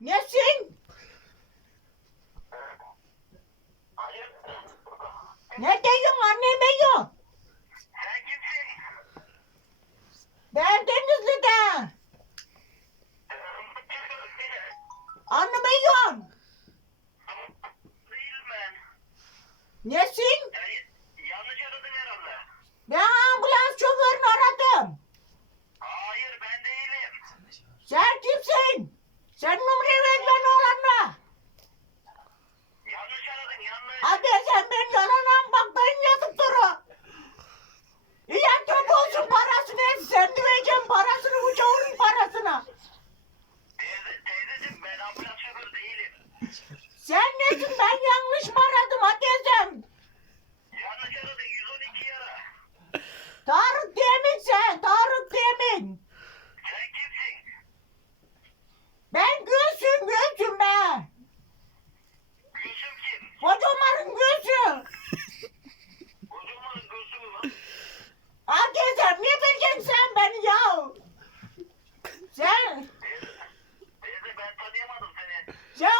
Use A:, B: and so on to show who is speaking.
A: Nesin? Ne diyorsun anneme yok.
B: Sen kimsin?
A: Ben Denizli'de.
B: Anneme yok.
A: Nesin?
B: Anne
A: sen
B: Aa
A: gezer, niye bileceksin sen beni ya? Sen...
B: Teyze ben tanıyamadım seni.
A: Ya